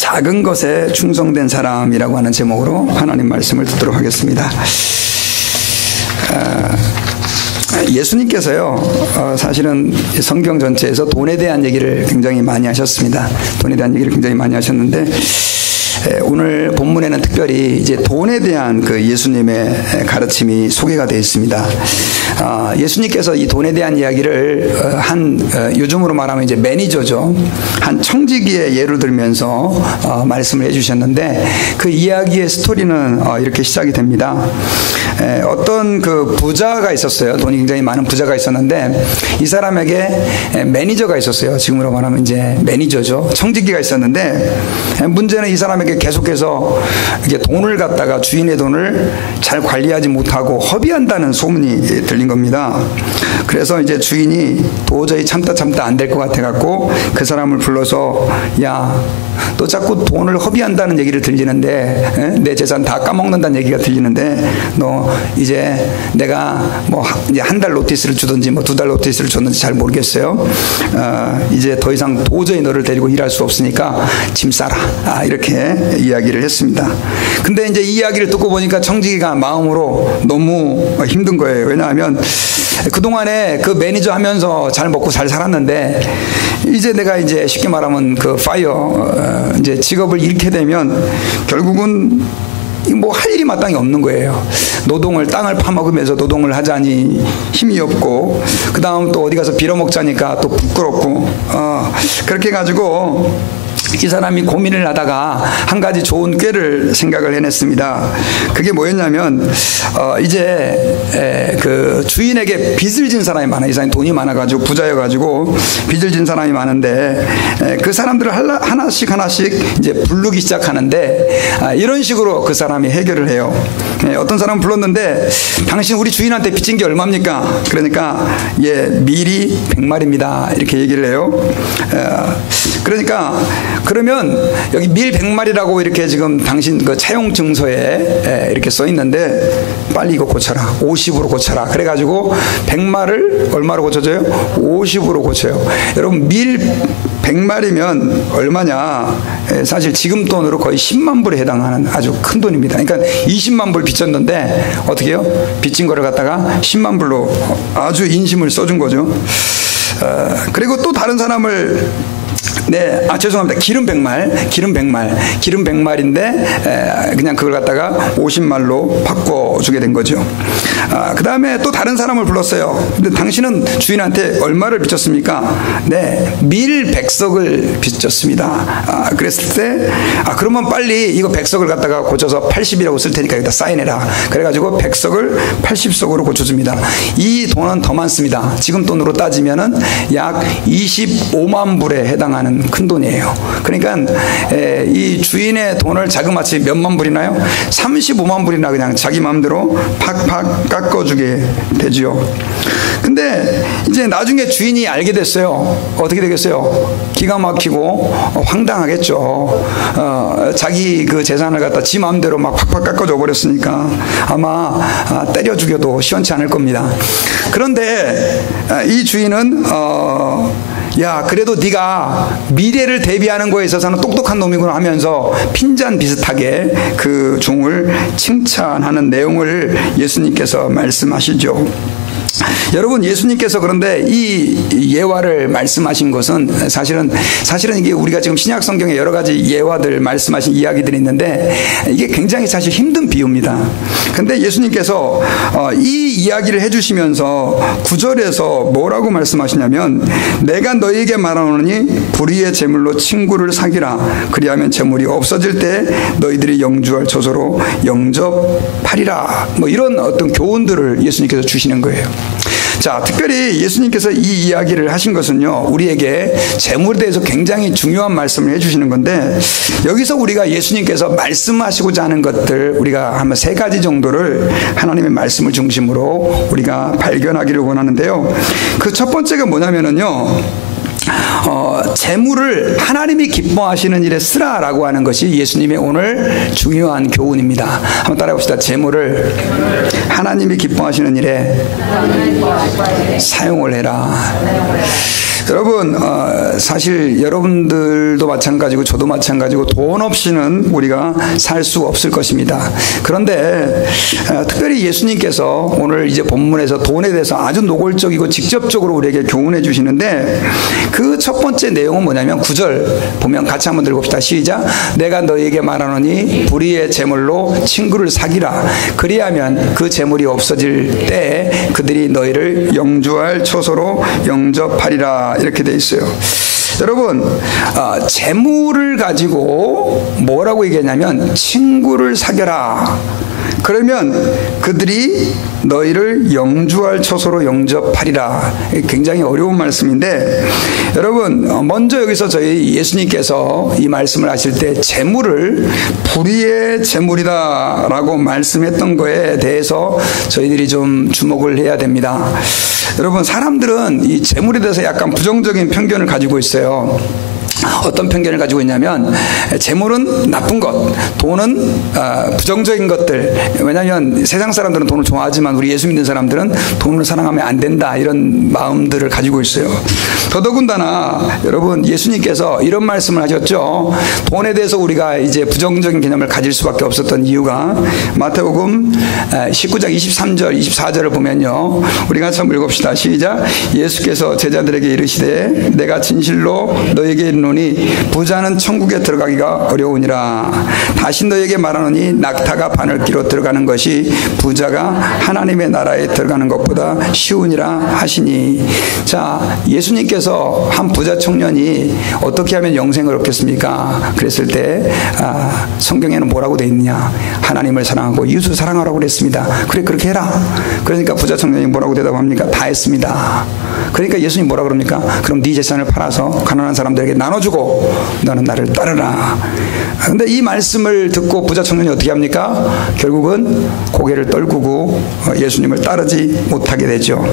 작은 것에 충성된 사람이라고 하는 제목으로 하나님 말씀을 듣도록 하겠습니다. 예수님께서요, 사실은 성경 전체에서 돈에 대한 얘기를 굉장히 많이 하셨습니다. 돈에 대한 얘기를 굉장히 많이 하셨는데, 오늘 본문에는 특별히 이제 돈에 대한 그 예수님의 가르침이 소개가 되어 있습니다. 예수님께서 이 돈에 대한 이야기를 요즘으로 말하면 이제 매니저죠. 한 청지기의 예를 들면서 말씀을 해주셨는데, 그 이야기의 스토리는 이렇게 시작이 됩니다. 어떤 그 부자가 있었어요. 돈이 굉장히 많은 부자가 있었는데, 이 사람에게 매니저가 있었어요. 지금으로 말하면 이제 매니저죠. 청지기가 있었는데, 문제는 이 사람에게 계속해서 이게 돈을 갖다가 주인의 돈을 잘 관리하지 못하고 허비한다는 소문이 들린 겁니다. 그래서 이제 주인이 도저히 참다 안 될 것 같아 갖고 그 사람을 불러서, 야, 너 자꾸 돈을 허비한다는 얘기를 들리는데, 내 재산 다 까먹는다는 얘기가 들리는데, 너 이제 내가 뭐 이제 한 달 노티스를 주든지 뭐 2달 노티스를 줬는지 잘 모르겠어요. 이제 더 이상 도저히 너를 데리고 일할 수 없으니까 짐 싸라. 이렇게 이야기를 했습니다. 근데 이제 이 이야기를 듣고 보니까 청지기가 마음으로 너무 힘든 거예요. 왜냐하면 그동안에 그 매니저 하면서 잘 먹고 잘 살았는데, 이제 내가 이제 쉽게 말하면 그 파이어, 이제 직업을 잃게 되면 결국은 뭐 할 일이 마땅히 없는 거예요. 땅을 파먹으면서 노동을 하자니 힘이 없고, 그 다음 또 어디 가서 빌어먹자니까 또 부끄럽고, 그렇게 해가지고 이 사람이 고민을 하다가 한 가지 좋은 꾀를 생각을 해냈습니다. 그게 뭐였냐면, 이제 그 주인에게 빚을 진 사람이 많아요. 이 사람이 돈이 많아가지고 부자여가지고 빚을 진 사람이 많은데, 그 사람들을 하나씩 이제 부르기 시작하는데, 이런 식으로 그 사람이 해결을 해요. 어떤 사람 불렀는데, 당신 우리 주인한테 빚진 게 얼마입니까? 그러니까 밀이 100마리입니다. 이렇게 얘기를 해요. 그러니까 그러면 여기 밀 100마리라고 이렇게 지금 당신 그 차용 증서에 이렇게 써 있는데, 빨리 이거 고쳐라. 50으로 고쳐라. 그래가지고 100마리를 얼마로 고쳐줘요? 50으로 고쳐요. 여러분, 밀 100마리면 얼마냐? 사실 지금 돈으로 거의 10만 불에 해당하는 아주 큰 돈입니다. 그러니까 20만 불 빚졌는데 어떻게 해요? 빚진 거를 갖다가 10만 불로 아주 인심을 써준 거죠. 그리고 또 다른 사람을, 죄송합니다. 기름 100마리인데 그냥 그걸 갖다가 50말로 바꿔주게 된 거죠. 그 다음에 또 다른 사람을 불렀어요. 근데 당신은 주인한테 얼마를 빚졌습니까? 밀 100석을 빚졌습니다. 그랬을 때, 그러면 빨리 이거 100석을 갖다가 고쳐서 80이라고 쓸 테니까 여기다 사인해라. 그래가지고 100석을 80석으로 고쳐줍니다. 이 돈은 더 많습니다. 지금 돈으로 따지면은 약 25만 불에 해당하는 큰 돈이에요. 그러니까 이 주인의 돈을 자그마치 몇만 불이나요? 35만 불이나 그냥 자기 마음대로 팍팍 깎아주게 되지요. 근데 이제 나중에 주인이 알게 됐어요. 어떻게 되겠어요? 기가 막히고 황당하겠죠. 자기 그 재산을 갖다 지 마음대로 막 팍팍 깎아줘 버렸으니까 아마 때려 죽여도 시원치 않을 겁니다. 그런데 이 주인은 야, 그래도 네가 미래를 대비하는 거에 있어서는 똑똑한 놈이구나 하면서 핀잔 비슷하게 그 종을 칭찬하는 내용을 예수님께서 말씀하시죠. 여러분, 예수님께서 그런데 이 예화를 말씀하신 것은 사실은 이게 우리가 지금 신약 성경에 여러 가지 예화들 말씀하신 이야기들이 있는데, 이게 굉장히 사실 힘든 비유입니다. 근데 예수님께서 이 이야기를 해주시면서 9절에서 뭐라고 말씀하시냐면, 내가 너희에게 말하노니 불의의 재물로 친구를 사귀라. 그리하면 재물이 없어질 때 너희들이 영주할 처소로 영접하리라. 뭐 이런 어떤 교훈들을 예수님께서 주시는 거예요. 자, 특별히 예수님께서 이 이야기를 하신 것은요, 우리에게 재물에 대해서 굉장히 중요한 말씀을 해주시는 건데, 여기서 우리가 예수님께서 말씀하시고자 하는 것들, 우리가 한 3가지 정도를 하나님의 말씀을 중심으로 우리가 발견하기를 원하는데요. 그 첫 번째가 뭐냐면은요, 재물을 하나님이 기뻐하시는 일에 쓰라라고 하는 것이 예수님의 오늘 중요한 교훈입니다. 한번 따라해봅시다. 재물을 하나님이 기뻐하시는 일에 사용을 해라. 여러분, 사실 여러분들도 마찬가지고 저도 마찬가지고 돈 없이는 우리가 살 수 없을 것입니다. 그런데 특별히 예수님께서 오늘 이제 본문에서 돈에 대해서 아주 노골적이고 직접적으로 우리에게 교훈해 주시는데, 그 첫 번째 내용은 뭐냐면 9절 보면 같이 한번 들어봅시다. 시작. 내가 너희에게 말하노니 불의의 재물로 친구를 사귀라. 그리하면 그 재물이 없어질 때 그들이 너희를 영주할 처소로 영접하리라. 이렇게 돼 있어요. 여러분, 재물을 가지고 뭐라고 얘기했냐면 친구를 사귀라. 그러면 그들이 너희를 영주할 처소로 영접하리라. 굉장히 어려운 말씀인데, 여러분, 먼저 여기서 저희 예수님께서 이 말씀을 하실 때 재물을 불의의 재물이다 라고 말씀했던 거에 대해서 저희들이 좀 주목을 해야 됩니다. 여러분, 사람들은 이 재물에 대해서 약간 부정적인 편견을 가지고 있어요. 어떤 편견을 가지고 있냐면, 재물은 나쁜 것, 돈은 부정적인 것들. 왜냐하면 세상 사람들은 돈을 좋아하지만 우리 예수 믿는 사람들은 돈을 사랑하면 안 된다, 이런 마음들을 가지고 있어요. 더더군다나 여러분, 예수님께서 이런 말씀을 하셨죠. 돈에 대해서 우리가 이제 부정적인 개념을 가질 수밖에 없었던 이유가, 마태복음 19장 23절 24절을 보면요, 우리가 같이 한번 읽읍시다. 시작. 예수께서 제자들에게 이르시되 내가 진실로 너에게 이르노니 부자는 천국에 들어가기가 어려우니라. 다시 너에게 말하노니 낙타가 바늘기로 들어가는 것이 부자가 하나님의 나라에 들어가는 것보다 쉬우니라 하시니. 자, 예수님께서 한 부자 청년이 어떻게 하면 영생을 얻겠습니까? 그랬을 때 성경에는 뭐라고 돼 있느냐? 하나님을 사랑하고 이웃을 사랑하라고 그랬습니다. 그래, 그렇게 해라. 그러니까 부자 청년이 뭐라고 대답합니까? 다 했습니다. 그러니까 예수님 뭐라 그럽니까? 그럼 네 재산을 팔아서 가난한 사람들에게 나눠주고 너는 나를 따르라. 근데 이 말씀을 듣고 부자 청년이 어떻게 합니까? 결국은 고개를 떨구고 예수님을 따르지 못하게 되죠.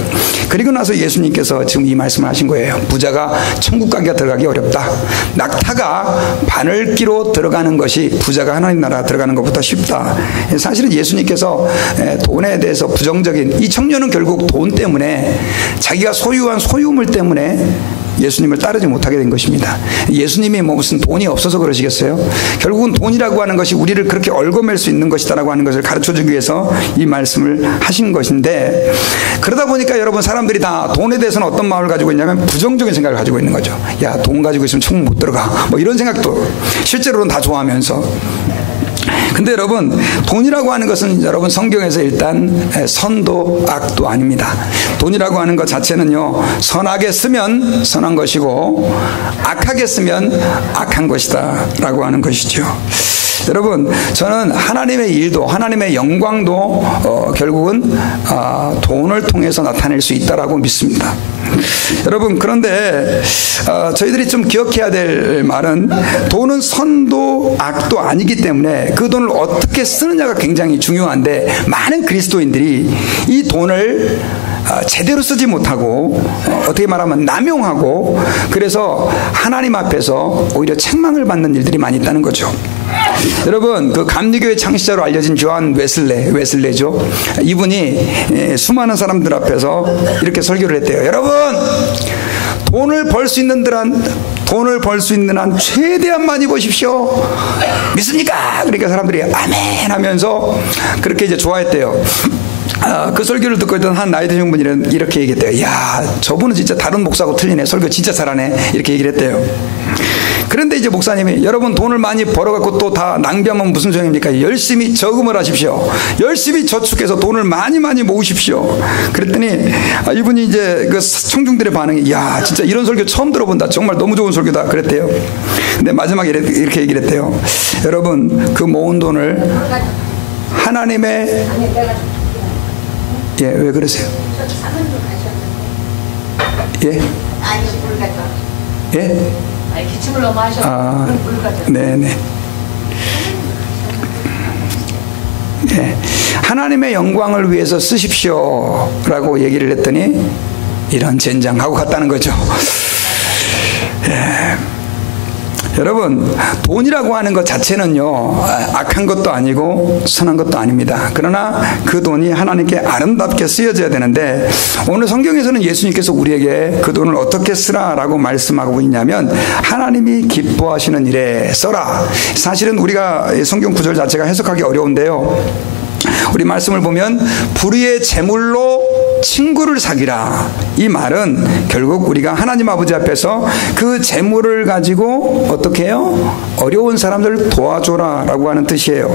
그리고 나서 예수님께서 지금 이 말씀을 하신 거예요. 부자가 천국 가기가 들어가기 어렵다. 낙타가 바늘기로 들어가는 것이 부자가 하나님 나라 들어가는 것보다 쉽다. 사실은 예수님께서 돈에 대해서 부정적인, 이 청년은 결국 돈 때문에, 자기가 소유한 소유물 때문에 예수님을 따르지 못하게 된 것입니다. 예수님이 뭐 무슨 돈이 없어서 그러시겠어요? 결국은 돈이라고 하는 것이 우리를 그렇게 얽어맬 수 있는 것이다라고 하는 것을 가르쳐주기 위해서 이 말씀을 하신 것인데, 그러다 보니까 여러분, 사람들이 다 돈에 대해서는 어떤 마음을 가지고 있냐면 부정적인 생각을 가지고 있는 거죠. 야, 돈 가지고 있으면 천국 못 들어가, 뭐 이런 생각도 실제로는 다 좋아하면서. 근데 여러분, 돈이라고 하는 것은 여러분 성경에서 일단 선도 악도 아닙니다. 돈이라고 하는 것 자체는요, 선하게 쓰면 선한 것이고 악하게 쓰면 악한 것이다 라고 하는 것이죠. 여러분, 저는 하나님의 일도, 하나님의 영광도 결국은 돈을 통해서 나타낼 수 있다라고 믿습니다. 여러분, 그런데 저희들이 좀 기억해야 될 말은, 돈은 선도 악도 아니기 때문에 그 돈을 어떻게 쓰느냐가 굉장히 중요한데, 많은 그리스도인들이 이 돈을 제대로 쓰지 못하고 어떻게 말하면 남용하고, 그래서 하나님 앞에서 오히려 책망을 받는 일들이 많이 있다는 거죠. 여러분, 그 감리교의 창시자로 알려진 조한 웨슬레죠. 이분이 수많은 사람들 앞에서 이렇게 설교를 했대요. 여러분, 돈을 벌 수 있는 한 최대한 많이 버십시오. 믿습니까? 그러니까 사람들이 아멘 하면서 그렇게 이제 좋아했대요. 그 설교를 듣고 있던 한 나이 드신 분이 이렇게 얘기했대요. 야, 저분은 진짜 다른 목사하고 틀리네. 설교 진짜 잘하네. 이렇게 얘기를 했대요. 그런데 이제 목사님이, 여러분 돈을 많이 벌어갖고 또 다 낭비하면 무슨 소용입니까? 열심히 저금을 하십시오. 열심히 저축해서 돈을 많이 모으십시오. 그랬더니 이분이 이제 그 청중들의 반응이, 야, 진짜 이런 설교 처음 들어본다. 정말 너무 좋은 설교다. 그랬대요. 근데 마지막에 이렇게 얘기를 했대요. 여러분, 그 모은 돈을 하나님의, 예, 왜 그러세요? 예? 예? 기침을 너무 하셔서 네네. 네. 하나님의 영광을 위해서 쓰십시오 라고 얘기를 했더니 이런 젠장하고 갔다는 거죠. 예. 여러분, 돈이라고 하는 것 자체는요, 악한 것도 아니고 선한 것도 아닙니다. 그러나 그 돈이 하나님께 아름답게 쓰여져야 되는데, 오늘 성경에서는 예수님께서 우리에게 그 돈을 어떻게 쓰라라고 말씀하고 있냐면, 하나님이 기뻐하시는 일에 써라. 사실은 우리가 성경 구절 자체가 해석하기 어려운데요, 우리 말씀을 보면 불의의 재물로 친구를 사귀라. 이 말은 결국 우리가 하나님 아버지 앞에서 그 재물을 가지고 어떻게 해요? 어려운 사람들 도와줘라 라고 하는 뜻이에요.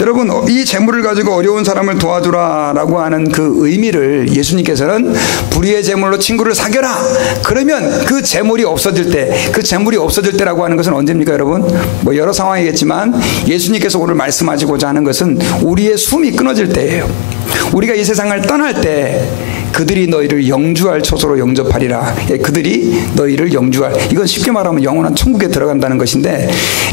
여러분, 이 재물을 가지고 어려운 사람을 도와줘라 라고 하는 그 의미를 예수님께서는 불의의 재물로 친구를 사귀라. 그러면 그 재물이 없어질 때, 그 재물이 없어질 때라고 하는 것은 언제입니까, 여러분? 뭐 여러 상황이겠지만 예수님께서 오늘 말씀하시고자 하는 것은 우리의 숨이 끊어질 때예요. 우리가 이 세상을 떠날 때 그들이 너희를 영주할 처소로 영접하리라. 그들이 너희를 영주할, 이건 쉽게 말하면 영원한 천국에 들어간다는 것인데,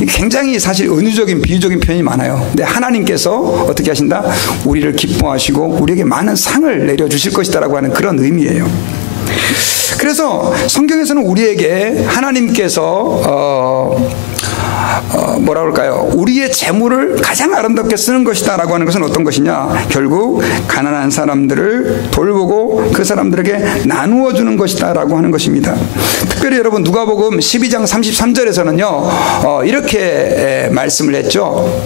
굉장히 사실 은유적인 비유적인 표현이 많아요. 근데 하나님께서 어떻게 하신다? 우리를 기뻐하시고 우리에게 많은 상을 내려주실 것이다라고 하는 그런 의미예요. 그래서 성경에서는 우리에게 하나님께서 뭐라 그럴까요? 우리의 재물을 가장 아름답게 쓰는 것이다 라고 하는 것은 어떤 것이냐? 결국 가난한 사람들을 돌보고 그 사람들에게 나누어 주는 것이다 라고 하는 것입니다. 특별히 여러분, 누가복음 12장 33절에서는요 이렇게 말씀을 했죠.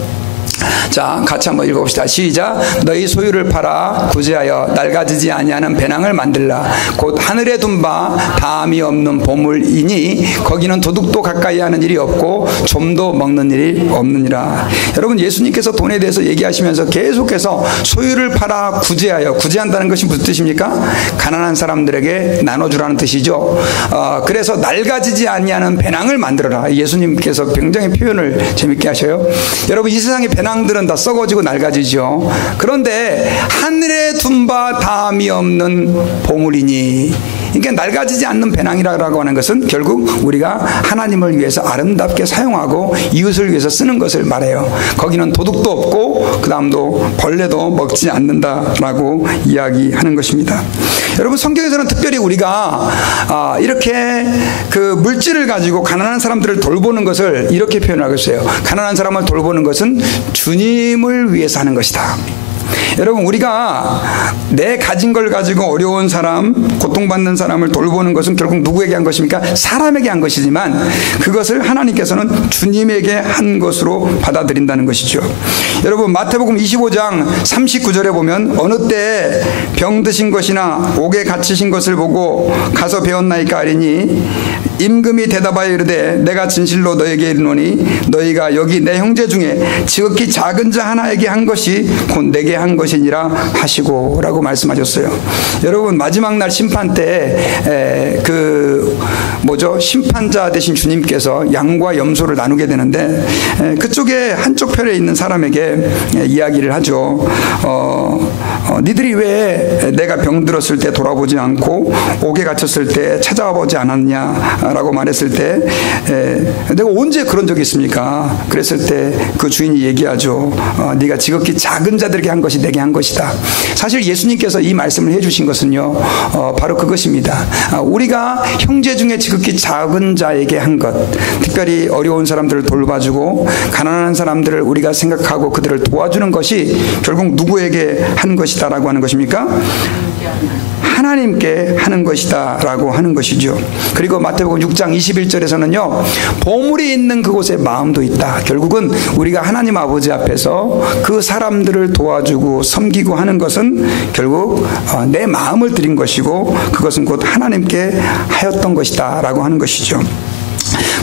자, 같이 한번 읽어봅시다. 시작. 너희 소유를 팔아 구제하여 낡아지지 아니하는 배낭을 만들라. 곧 하늘에 둔 바 다함이 없는 보물이니 거기는 도둑도 가까이 하는 일이 없고 좀도 먹는 일이 없느니라. 여러분, 예수님께서 돈에 대해서 얘기하시면서 계속해서 소유를 팔아 구제하여, 구제한다는 것이 무슨 뜻입니까? 가난한 사람들에게 나눠주라는 뜻이죠. 그래서 낡아지지 아니하는 배낭을 만들어라. 예수님께서 굉장히 표현을 재밌게 하셔요. 여러분, 이 세상의 배낭들은 다 썩어지고 낡아지죠. 그런데 하늘에 둔 바 다함이 없는 보물이니, 그러니까 낡아지지 않는 배낭이라고 하는 것은 결국 우리가 하나님을 위해서 아름답게 사용하고 이웃을 위해서 쓰는 것을 말해요. 거기는 도둑도 없고 그 다음도 벌레도 먹지 않는다라고 이야기하는 것입니다. 여러분, 성경에서는 특별히 우리가 이렇게 그 물질을 가지고 가난한 사람들을 돌보는 것을 이렇게 표현하고 있어요. 가난한 사람을 돌보는 것은 주님을 위해서 하는 것이다. 여러분, 우리가 내 가진 걸 가지고 어려운 사람, 고통받는 사람을 돌보는 것은 결국 누구에게 한 것입니까? 사람에게 한 것이지만 그것을 하나님께서는 주님에게 한 것으로 받아들인다는 것이죠. 여러분, 마태복음 25장 39절에 보면 어느 때 병드신 것이나 옥에 갇히신 것을 보고 가서 배웠나이까 하리니 임금이 대답하여 이르되 내가 진실로 너에게 이르노니 너희가 여기 내 형제 중에 지극히 작은 자 하나에게 한 것이 곧 내게 한 것이니라 하시고 라고 말씀하셨어요. 여러분, 마지막 날 심판 때 심판자 되신 주님께서 양과 염소를 나누게 되는데 그쪽에 한쪽 편에 있는 사람에게 이야기를 하죠. 니들이 왜 내가 병들었을 때 돌아보지 않고 옥에 갇혔을 때 찾아와 보지 않았냐라고 말했을 때 내가 언제 그런 적이 있습니까? 그랬을 때 그 주인이 얘기하죠. 네가 지극히 작은 자들에게 한 것이 내게 한 것이다. 사실 예수님께서 이 말씀을 해주신 것은요 바로 그것입니다. 우리가 형제 중에 지극히 작은 자에게 한 것, 특별히 어려운 사람들을 돌봐주고 가난한 사람들을 우리가 생각하고 그들을 도와주는 것이 결국 누구에게 한 것이다 라고 하는 것입니까? 하나님께 하는 것이다 라고 하는 것이죠. 그리고 마태복음 6장 21절에서는요 보물이 있는 그곳에 마음도 있다. 결국은 우리가 하나님 아버지 앞에서 그 사람들을 도와주고 섬기고 하는 것은 결국 내 마음을 드린 것이고 그것은 곧 하나님께 하였던 것이다 라고 하는 것이죠.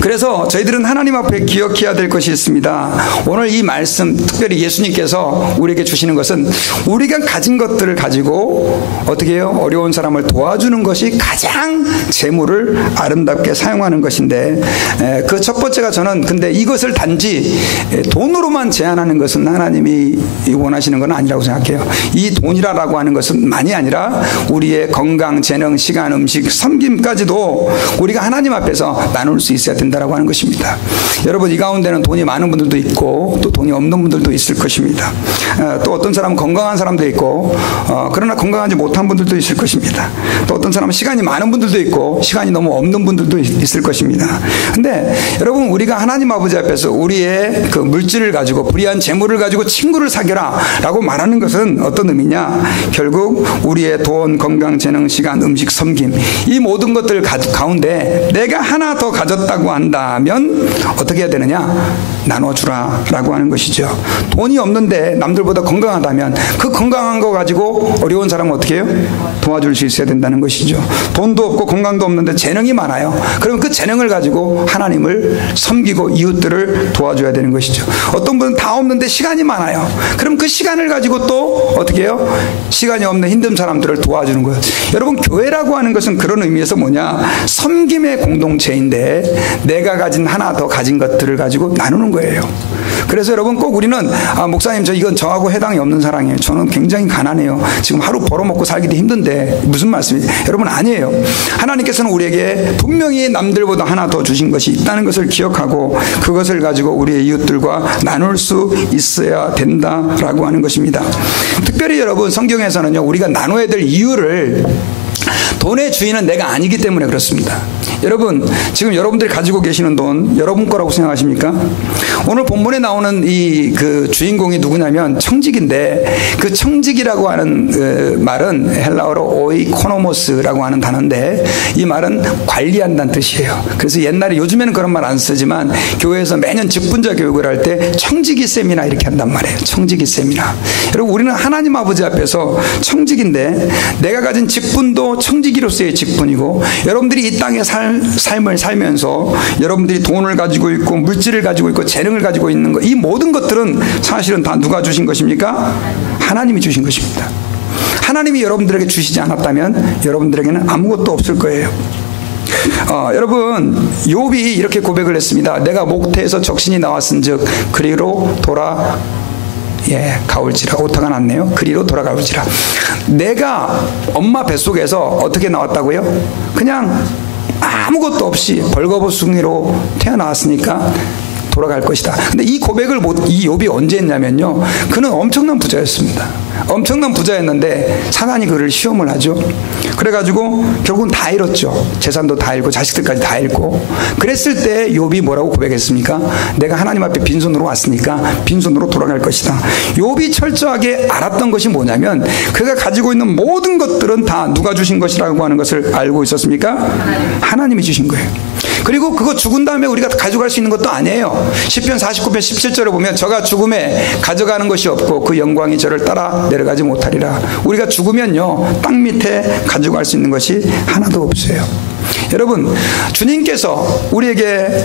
그래서 저희들은 하나님 앞에 기억해야 될 것이 있습니다. 오늘 이 말씀, 특별히 예수님께서 우리에게 주시는 것은 우리가 가진 것들을 가지고 어떻게 해요? 어려운 사람을 도와주는 것이 가장 재물을 아름답게 사용하는 것인데 그 첫 번째가 저는 근데 이것을 단지 돈으로만 제한하는 것은 하나님이 원하시는 건 아니라고 생각해요. 이 돈이라고 하는 것은 만이 아니라 우리의 건강, 재능, 시간, 음식, 섬김까지도 우리가 하나님 앞에서 나눌 수 있어요. 있어야 된다라고 하는 것입니다. 여러분, 이 가운데는 돈이 많은 분들도 있고 또 돈이 없는 분들도 있을 것입니다. 또 어떤 사람은 건강한 사람도 있고 그러나 건강하지 못한 분들도 있을 것입니다. 또 어떤 사람은 시간이 많은 분들도 있고 시간이 너무 없는 분들도 있을 것입니다. 근데 여러분, 우리가 하나님 아버지 앞에서 우리의 그 물질을 가지고 불의한 재물을 가지고 친구를 사귀라 라고 말하는 것은 어떤 의미냐? 결국 우리의 돈, 건강, 재능, 시간, 음식, 섬김, 이 모든 것들 가운데 내가 하나 더 가졌다고 한다면 어떻게 해야 되느냐? 나눠주라 라고 하는 것이죠. 돈이 없는데 남들보다 건강하다면 그 건강한 거 가지고 어려운 사람은 어떻게 해요? 도와줄 수 있어야 된다는 것이죠. 돈도 없고 건강도 없는데 재능이 많아요. 그러면 그 재능을 가지고 하나님을 섬기고 이웃들을 도와줘야 되는 것이죠. 어떤 분은 다 없는데 시간이 많아요. 그럼 그 시간을 가지고 또 어떻게 해요? 시간이 없는 힘든 사람들을 도와주는 거예요. 여러분, 교회라고 하는 것은 그런 의미에서 뭐냐? 섬김의 공동체인데 내가 가진 하나 더 가진 것들을 가지고 나누는 거예요. 그래서 여러분, 꼭 우리는 목사님, 이건 저하고 해당이 없는 사랑이에요. 저는 굉장히 가난해요. 지금 하루 벌어먹고 살기도 힘든데 무슨 말씀이에요? 여러분, 아니에요. 하나님께서는 우리에게 분명히 남들보다 하나 더 주신 것이 있다는 것을 기억하고 그것을 가지고 우리의 이웃들과 나눌 수 있어야 된다라고 하는 것입니다. 특별히 여러분, 성경에서는요, 우리가 나눠야 될 이유를 돈의 주인은 내가 아니기 때문에 그렇습니다. 여러분, 지금 여러분들이 가지고 계시는 돈 여러분 거라고 생각하십니까? 오늘 본문에 나오는 그 주인공이 누구냐면 청직인데, 그 청직이라고 하는 말은 헬라어로 오이코노모스라고 하는 단어인데 이 말은 관리한다는 뜻이에요. 그래서 옛날에, 요즘에는 그런 말 안 쓰지만 교회에서 매년 직분자 교육을 할 때 청지기 세미나 이렇게 한단 말이에요. 청지기 세미나. 여러분, 우리는 하나님 아버지 앞에서 청직인데 내가 가진 직분도 청지기로서의 직분이고, 여러분들이 이 땅의 삶을 살면서 여러분들이 돈을 가지고 있고 물질을 가지고 있고 재능을 가지고 있는 것, 이 모든 것들은 사실은 다 누가 주신 것입니까? 하나님이 주신 것입니다. 하나님이 여러분들에게 주시지 않았다면 여러분들에게는 아무것도 없을 거예요. 여러분, 욥이 이렇게 고백을 했습니다. 내가 목태에서 적신이 나왔은즉 그리로 가올지라. 오타가 났네요. 그리로 돌아가올지라. 내가 엄마 뱃속에서 어떻게 나왔다고요? 그냥 아무것도 없이 벌거벗은이로 태어나왔으니까 돌아갈 것이다. 근데 이 고백을 이 욥이 언제 했냐면요, 그는 엄청난 부자였습니다. 엄청난 부자였는데 사단이 그를 시험을 하죠. 그래가지고 결국은 다 잃었죠. 재산도 다 잃고 자식들까지 다 잃고. 그랬을 때 욥이 뭐라고 고백했습니까? 내가 하나님 앞에 빈손으로 왔으니까 빈손으로 돌아갈 것이다. 욥이 철저하게 알았던 것이 뭐냐면, 그가 가지고 있는 모든 것들은 다 누가 주신 것이라고 하는 것을 알고 있었습니까? 하나님이 주신 거예요. 그리고 그거 죽은 다음에 우리가 가져갈 수 있는 것도 아니에요. 시편 49편 17절에 보면 저가 죽음에 가져가는 것이 없고 그 영광이 저를 따라 내려가지 못하리라. 우리가 죽으면요, 땅 밑에 가져갈 수 있는 것이 하나도 없어요. 여러분, 주님께서 우리에게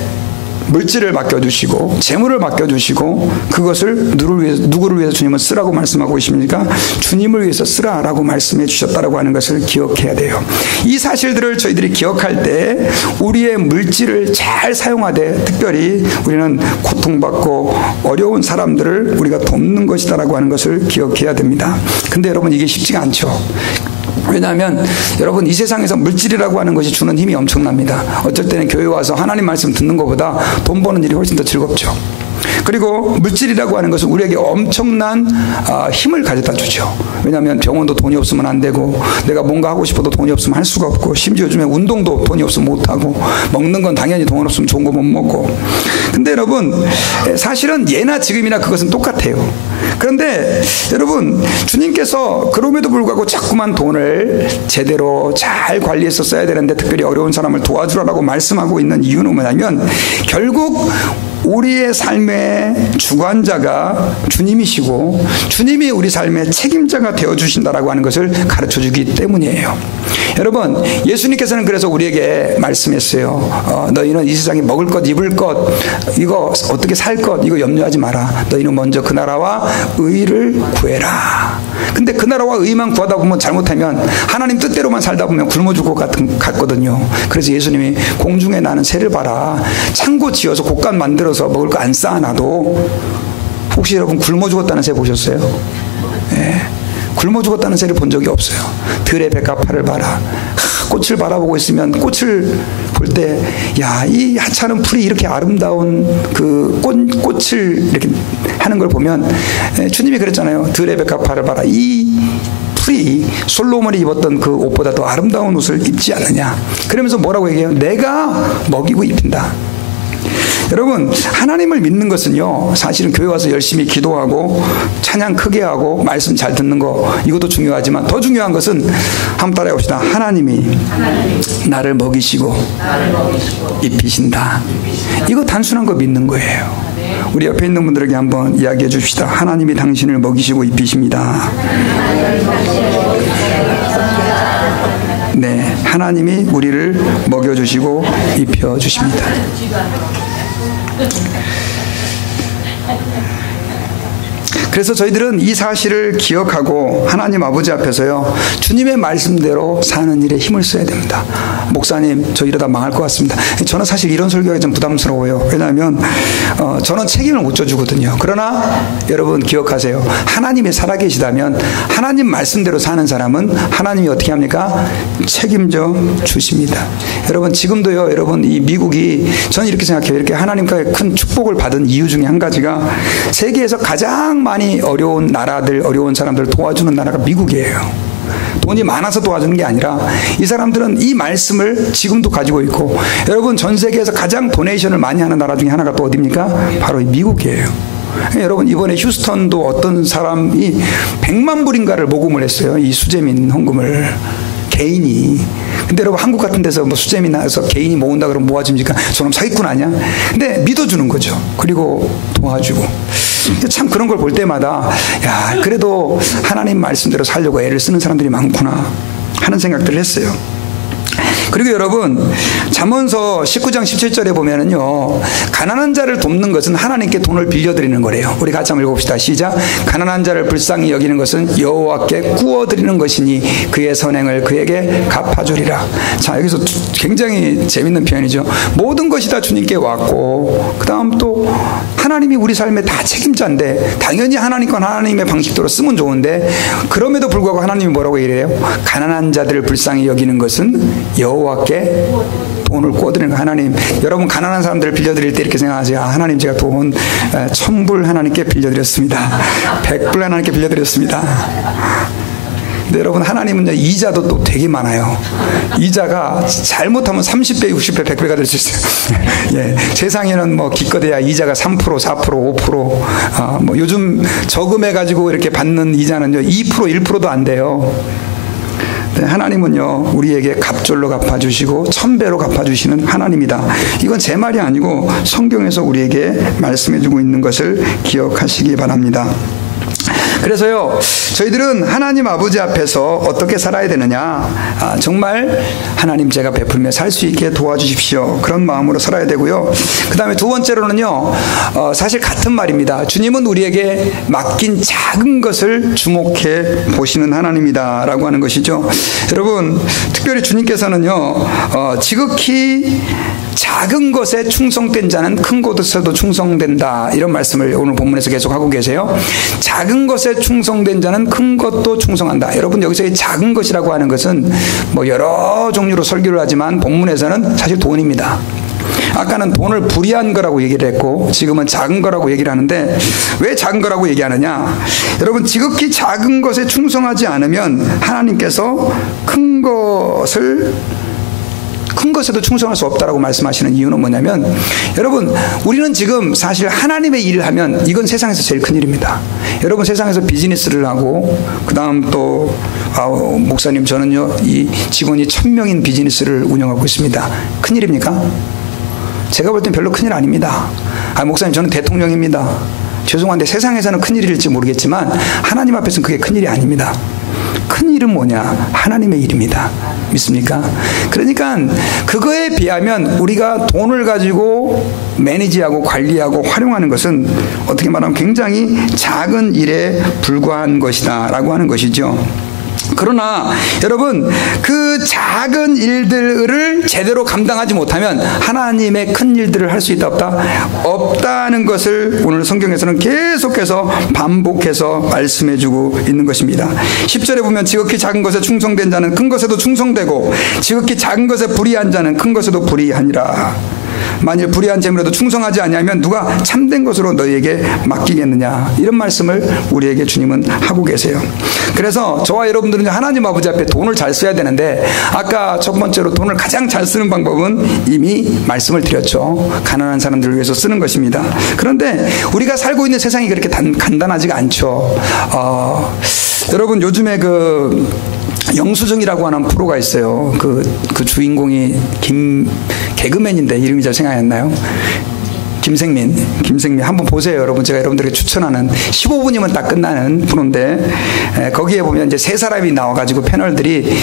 물질을 맡겨주시고 재물을 맡겨주시고 그것을 누구를 위해서 주님은 쓰라고 말씀하고 계십니까? 주님을 위해서 쓰라라고 말씀해 주셨다라고 하는 것을 기억해야 돼요. 이 사실들을 저희들이 기억할 때 우리의 물질을 잘 사용하되, 특별히 우리는 고통받고 어려운 사람들을 우리가 돕는 것이다라고 하는 것을 기억해야 됩니다. 근데 여러분, 이게 쉽지가 않죠. 왜냐하면 여러분, 이 세상에서 물질이라고 하는 것이 주는 힘이 엄청납니다. 어쩔 때는 교회 와서 하나님 말씀 듣는 것보다 돈 버는 일이 훨씬 더 즐겁죠. 그리고 물질이라고 하는 것은 우리에게 엄청난 힘을 가져다 주죠. 왜냐하면 병원도 돈이 없으면 안 되고, 내가 뭔가 하고 싶어도 돈이 없으면 할 수가 없고, 심지어 요즘에 운동도 돈이 없으면 못 하고, 먹는 건 당연히 돈 없으면 좋은 거 못 먹고. 근데 여러분, 사실은 예나 지금이나 그것은 똑같아요. 그런데 여러분, 주님께서 그럼에도 불구하고 자꾸만 돈을 제대로 잘 관리해서 써야 되는데, 특별히 어려운 사람을 도와주라고 말씀하고 있는 이유는 뭐냐면, 결국 우리의 삶의 주관자가 주님이시고 주님이 우리 삶의 책임자가 되어주신다라고 하는 것을 가르쳐주기 때문이에요. 여러분, 예수님께서는 그래서 우리에게 말씀했어요. 너희는 이 세상에 먹을 것, 입을 것, 이거 어떻게 살 것, 이거 염려하지 마라. 너희는 먼저 그 나라와 의를 구해라. 근데 그 나라와 의만 구하다 보면, 잘못하면 하나님 뜻대로만 살다 보면 굶어 죽을 것 같거든요. 그래서 예수님이 공중에 나는 새를 봐라. 창고 지어서 곳간 만들어서 먹을 거 안 쌓아놔도, 혹시 여러분 굶어 죽었다는 새 보셨어요? 예. 굶어 죽었다는 새를 본 적이 없어요. 들의 백합화를 봐라. 꽃을 바라보고 있으면 꽃을 볼 때, 야, 이 하찮은 풀이 이렇게 아름다운 그 꽃을 이렇게 하는 걸 보면 주님이 그랬잖아요. 들의 백합화를 봐라. 이 풀이 솔로몬이 입었던 그 옷보다 더 아름다운 옷을 입지 않느냐. 그러면서 뭐라고 얘기해요? 내가 먹이고 입힌다. 여러분, 하나님을 믿는 것은요, 사실은 교회 와서 열심히 기도하고 찬양 크게 하고 말씀 잘 듣는 거, 이것도 중요하지만 더 중요한 것은 한번 따라해 봅시다. 하나님이 나를 먹이시고 입히신다. 이거 단순한 거 믿는 거예요. 우리 옆에 있는 분들에게 한번 이야기해 줍시다. 하나님이 당신을 먹이시고 입히십니다. 네, 하나님이 우리를 먹여주시고 입혀주십니다. 그래서 저희들은 이 사실을 기억하고 하나님 아버지 앞에서요, 주님의 말씀대로 사는 일에 힘을 써야 됩니다. 목사님, 저 이러다 망할 것 같습니다. 저는 사실 이런 설교가 좀 부담스러워요. 왜냐하면 저는 책임을 못 져주거든요. 그러나 여러분 기억하세요. 하나님이 살아계시다면 하나님 말씀대로 사는 사람은 하나님이 어떻게 합니까? 책임져 주십니다. 여러분 지금도요, 여러분 이 미국이, 저는 이렇게 생각해요. 이렇게 하나님과의 큰 축복을 받은 이유 중에 한 가지가, 세계에서 가장 많이 어려운 나라들, 어려운 사람들을 도와주는 나라가 미국이에요. 돈이 많아서 도와주는 게 아니라 이 사람들은 이 말씀을 지금도 가지고 있고, 여러분 전 세계에서 가장 도네이션을 많이 하는 나라 중에 하나가 또 어디입니까? 바로 미국이에요. 여러분 이번에 휴스턴도 어떤 사람이 100만 불인가를 모금을 했어요. 이 수재민 헌금을 개인이. 근데 여러분 한국 같은 데서 뭐 수재민 나서 개인이 모은다 그러면 모아줍니까? 저놈 사기꾼 아니야? 근데 믿어주는 거죠. 그리고 도와주고. 참 그런 걸 볼 때마다, 야, 그래도 하나님 말씀대로 살려고 애를 쓰는 사람들이 많구나 하는 생각들을 했어요. 그리고 여러분 잠언서 19장 17절에 보면은요, 가난한 자를 돕는 것은 하나님께 돈을 빌려드리는 거래요. 우리 같이 한번 읽어봅시다. 시작. 가난한 자를 불쌍히 여기는 것은 여호와께 구워드리는 것이니 그의 선행을 그에게 갚아주리라. 자, 여기서 굉장히 재밌는 표현이죠. 모든 것이 다 주님께 왔고, 그 다음 또 하나님이 우리 삶에 다 책임자인데, 당연히 하나님과 하나님의 방식대로 쓰면 좋은데, 그럼에도 불구하고 하나님이 뭐라고 얘기해요? 가난한 자들을 불쌍히 여기는 것은 여호와께 돈을 꿔드리는 거. 하나님, 여러분 가난한 사람들을 빌려드릴 때 이렇게 생각하세요. 아, 하나님 제가 돈 1000불 하나님께 빌려드렸습니다. 100불 하나님께 빌려드렸습니다. 근데 여러분 하나님은 이자도 또 되게 많아요. 이자가 잘못하면 30배, 60배, 100배가 될 수 있어요. 예, 세상에는 뭐 기껏해야 이자가 3%, 4%, 5%, 뭐 요즘 저금해가지고 이렇게 받는 이자는요 2%, 1%도 안 돼요. 하나님은요 우리에게 갑절로 갚아주시고 1000배로 갚아주시는 하나님이다. 이건 제 말이 아니고 성경에서 우리에게 말씀해주고 있는 것을 기억하시기 바랍니다. 그래서요 저희들은 하나님 아버지 앞에서 어떻게 살아야 되느냐, 정말 하나님 제가 베풀며 살 수 있게 도와주십시오, 그런 마음으로 살아야 되고요. 그 다음에 두 번째로는요, 사실 같은 말입니다. 주님은 우리에게 맡긴 작은 것을 주목해 보시는 하나님이다 라고 하는 것이죠. 여러분 특별히 주님께서는요 지극히 작은 것에 충성된 자는 큰 것에도 충성된다, 이런 말씀을 오늘 본문에서 계속 하고 계세요. 작은 것에 충성된 자는 큰 것도 충성한다. 여러분 여기서 이 작은 것이라고 하는 것은 뭐 여러 종류로 설교를 하지만 본문에서는 사실 돈입니다. 아까는 돈을 불의한 거라고 얘기를 했고 지금은 작은 거라고 얘기를 하는데, 왜 작은 거라고 얘기하느냐, 여러분 지극히 작은 것에 충성하지 않으면 하나님께서 큰 것에도 충성할 수 없다라고 말씀하시는 이유는 뭐냐면, 여러분 우리는 지금 사실 하나님의 일을 하면 이건 세상에서 제일 큰 일입니다. 여러분 세상에서 비즈니스를 하고, 그 다음 또 목사님 저는요 이 직원이 1000명인 비즈니스를 운영하고 있습니다. 큰일입니까? 제가 볼 땐 별로 큰일 아닙니다. 목사님 저는 대통령입니다. 죄송한데 세상에서는 큰일일지 모르겠지만 하나님 앞에서는 그게 큰일이 아닙니다. 큰일은 뭐냐? 하나님의 일입니다. 믿습니까? 그러니까 그거에 비하면 우리가 돈을 가지고 매니지하고 관리하고 활용하는 것은 어떻게 말하면 굉장히 작은 일에 불과한 것이다 라고 하는 것이죠. 그러나 여러분 그 작은 일들을 제대로 감당하지 못하면 하나님의 큰 일들을 할 수 있다 없다? 없다는 것을 오늘 성경에서는 계속해서 반복해서 말씀해주고 있는 것입니다. 10절에 보면 지극히 작은 것에 충성된 자는 큰 것에도 충성되고 지극히 작은 것에 불의한 자는 큰 것에도 불의하니라. 만일 불의한 재물에도 충성하지 아니하면 누가 참된 것으로 너희에게 맡기겠느냐, 이런 말씀을 우리에게 주님은 하고 계세요. 그래서 저와 여러분들은 하나님 아버지 앞에 돈을 잘 써야 되는데, 아까 첫 번째로 돈을 가장 잘 쓰는 방법은 이미 말씀을 드렸죠. 가난한 사람들을 위해서 쓰는 것입니다. 그런데 우리가 살고 있는 세상이 그렇게 간단하지가 않죠. 여러분 요즘에 영수증이라고 하는 프로가 있어요. 그 주인공이 개그맨인데 이름이 잘 생각이 안 나요. 김생민 한번 보세요. 여러분 제가 여러분들에게 추천하는 15분이면 딱 끝나는 프로인데, 거기에 보면 이제 세 사람이 나와가지고 패널들이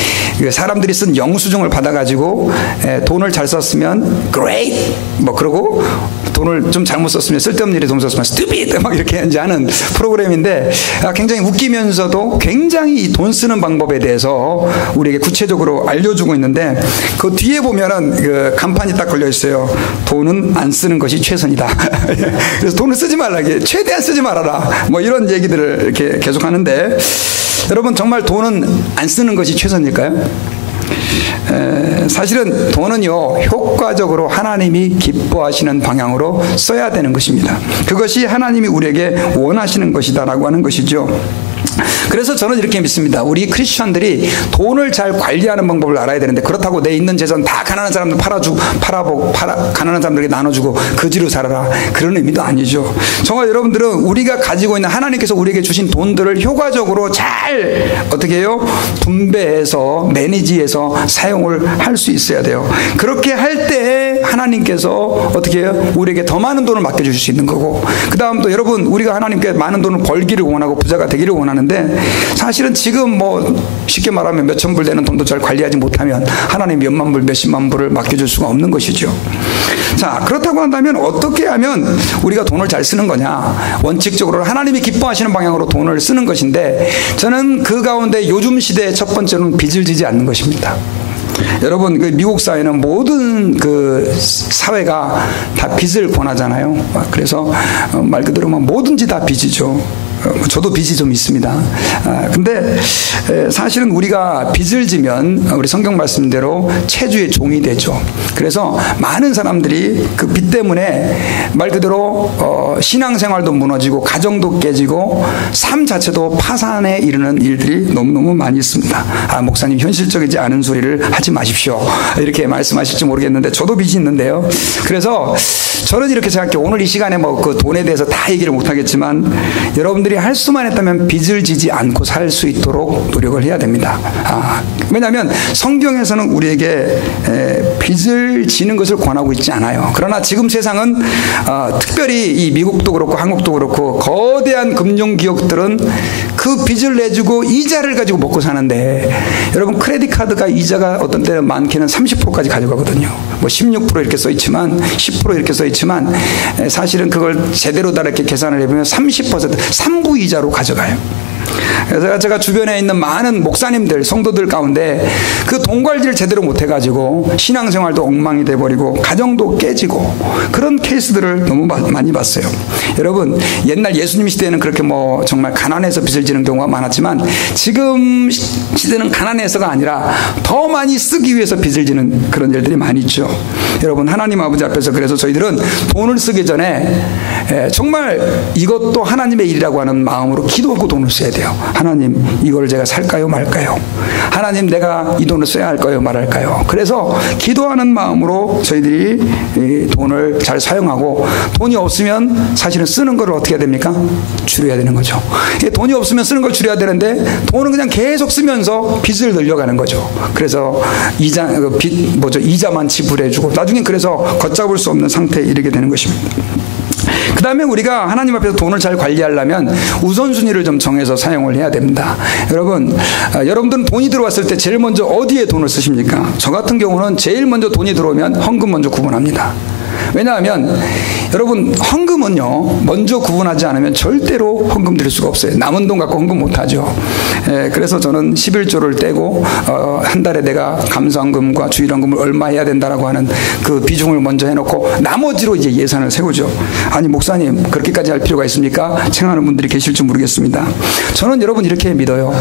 사람들이 쓴 영수증을 받아가지고 돈을 잘 썼으면 great 그러고 돈을 좀 잘못 썼으면, 쓸데없는 일에 돈 썼으면 stupid 이렇게 이제 하는 프로그램인데, 굉장히 웃기면서도 굉장히 이 돈 쓰는 방법에 대해서 우리에게 구체적으로 알려주고 있는데, 그 뒤에 보면은 간판이 딱 걸려 있어요. 돈은 안 쓰는 것이 최선이다. 그래서 돈을 쓰지 말라, 최대한 쓰지 말아라, 이런 얘기들을 이렇게 계속 하는데, 여러분 정말 돈은 안 쓰는 것이 최선일까요? 사실은 돈은요, 효과적으로 하나님이 기뻐하시는 방향으로 써야 되는 것입니다. 그것이 하나님이 우리에게 원하시는 것이다라고 하는 것이죠. 그래서 저는 이렇게 믿습니다. 우리 크리스천들이 돈을 잘 관리하는 방법을 알아야 되는데, 그렇다고 내 있는 재산 다 가난한 사람들 가난한 사람들에게 나눠주고 거지로 살아라, 그런 의미도 아니죠. 정말 여러분들은 우리가 가지고 있는, 하나님께서 우리에게 주신 돈들을 효과적으로 잘 어떻게 해요? 분배해서 매니지해서 사용을 할 수 있어야 돼요. 그렇게 할 때 하나님께서 어떻게 해요? 우리에게 더 많은 돈을 맡겨주실 수 있는 거고, 그 다음 또 여러분, 우리가 하나님께 많은 돈을 벌기를 원하고 부자가 되기를 원하는데, 사실은 지금 쉽게 말하면 몇천 불 되는 돈도 잘 관리하지 못하면 하나님 몇만 불, 몇십만 불을 맡겨줄 수가 없는 것이죠. 자, 그렇다고 한다면 어떻게 하면 우리가 돈을 잘 쓰는 거냐? 원칙적으로 하나님이 기뻐하시는 방향으로 돈을 쓰는 것인데, 저는 그 가운데 요즘 시대의 첫 번째로는 빚을 지지 않는 것입니다. 여러분, 미국 사회는 모든 사회가 다 빚을 권하잖아요. 그래서 말 그대로 뭐든지 다 빚이죠. 저도 빚이 좀 있습니다. 근데 사실은 우리가 빚을 지면 우리 성경 말씀대로 체주의 종이 되죠. 그래서 많은 사람들이 그 빚 때문에 말 그대로 신앙생활도 무너지고 가정도 깨지고 삶 자체도 파산에 이르는 일들이 너무너무 많이 있습니다. 목사님 현실적이지 않은 소리를 하지 마십시오, 이렇게 말씀하실지 모르겠는데 저도 빚이 있는데요. 그래서 저는 이렇게 생각해요. 오늘 이 시간에 그 돈에 대해서 다 얘기를 못하겠지만, 여러분들이 할 수만 있다면 빚을 지지 않고 살 수 있도록 노력을 해야 됩니다. 왜냐하면 성경에서는 우리에게 빚을 지는 것을 권하고 있지 않아요. 그러나 지금 세상은 특별히 이 미국도 그렇고 한국도 그렇고 거대한 금융기업들은 그 빚을 내주고 이자를 가지고 먹고 사는데, 여러분 크레딧 카드가 이자가 어떤 때는 많게는 30%까지 가져가거든요. 16% 이렇게 써있지만 10% 이렇게 써있지만 사실은 그걸 제대로 다 이렇게 계산을 해보면 30% 3부 이자로 가져가요. 그래서 제가 주변에 있는 많은 목사님들, 성도들 가운데 그 돈 관리를 제대로 못해가지고 신앙생활도 엉망이 돼버리고 가정도 깨지고, 그런 케이스들을 너무 많이 봤어요. 여러분, 옛날 예수님 시대에는 그렇게 정말 가난해서 빚을 지는 경우가 많았지만, 지금 시대는 가난해서가 아니라 더 많이 쓰기 위해서 빚을 지는 그런 일들이 많이 있죠. 여러분, 하나님 아버지 앞에서 그래서 저희들은 돈을 쓰기 전에 정말 이것도 하나님의 일이라고 하는 마음으로 기도하고 돈을 써야 돼요. 하나님, 이걸 제가 살까요 말까요? 하나님, 내가 이 돈을 써야 할까요 말할까요? 그래서 기도하는 마음으로 저희들이 이 돈을 잘 사용하고, 돈이 없으면 사실은 쓰는 걸 어떻게 해야 됩니까? 줄여야 되는 거죠. 돈이 없으면 쓰는 걸 줄여야 되는데, 돈은 그냥 계속 쓰면서 빚을 늘려가는 거죠. 그래서 이자만 지불해주고 나중엔 그래서 걷잡을 수 없는 상태에 이르게 되는 것입니다. 그 다음에 우리가 하나님 앞에서 돈을 잘 관리하려면 우선순위를 좀 정해서 사용을 해야 됩니다. 여러분, 여러분들은 돈이 들어왔을 때 제일 먼저 어디에 돈을 쓰십니까? 저 같은 경우는 제일 먼저 돈이 들어오면 헌금 먼저 구분합니다. 왜냐하면 여러분 헌금은요 먼저 구분하지 않으면 절대로 헌금 드릴 수가 없어요. 남은 돈 갖고 헌금 못하죠. 그래서 저는 11조를 떼고 한 달에 내가 감사헌금과 주일헌금을 얼마 해야 된다라고 하는 그 비중을 먼저 해놓고 나머지로 이제 예산을 세우죠. 아니 목사님 그렇게까지 할 필요가 있습니까? 생각하는 분들이 계실지 모르겠습니다. 저는 여러분 이렇게 믿어요.